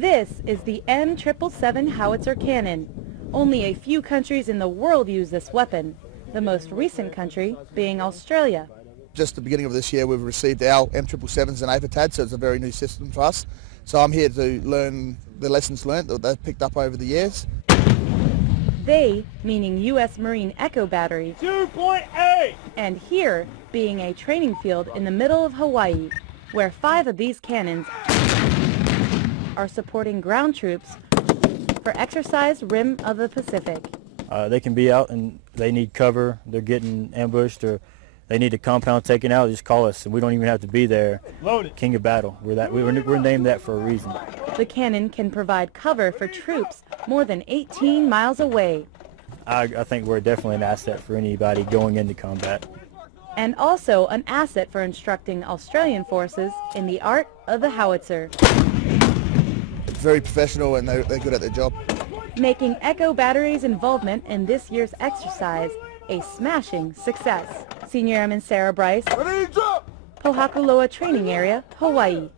This is the M777 Howitzer cannon. Only a few countries in the world use this weapon, the most recent country being Australia. Just the beginning of this year we've received our M777s and APATAD, so it's a very new system for us. So I'm here to learn the lessons learned that they've picked up over the years. They, meaning U.S. Marine Echo Battery, 2.8! And here being a training field in the middle of Hawaii, where 5 of these cannons are supporting ground troops for exercise Rim of the Pacific. They can be out and they need cover, they're getting ambushed, or they need a compound taken out, just call us, and we don't even have to be there. Loaded. King of Battle. We're named that for a reason. The cannon can provide cover for troops more than 18 miles away. I think we're definitely an asset for anybody going into combat. And also an asset for instructing Australian forces in the art of the howitzer. It's very professional and they're good at their job. Making Echo Battery's involvement in this year's exercise a smashing success. Senior Airman Sarah Brice, Pohakuloa Training Area, Hawaii.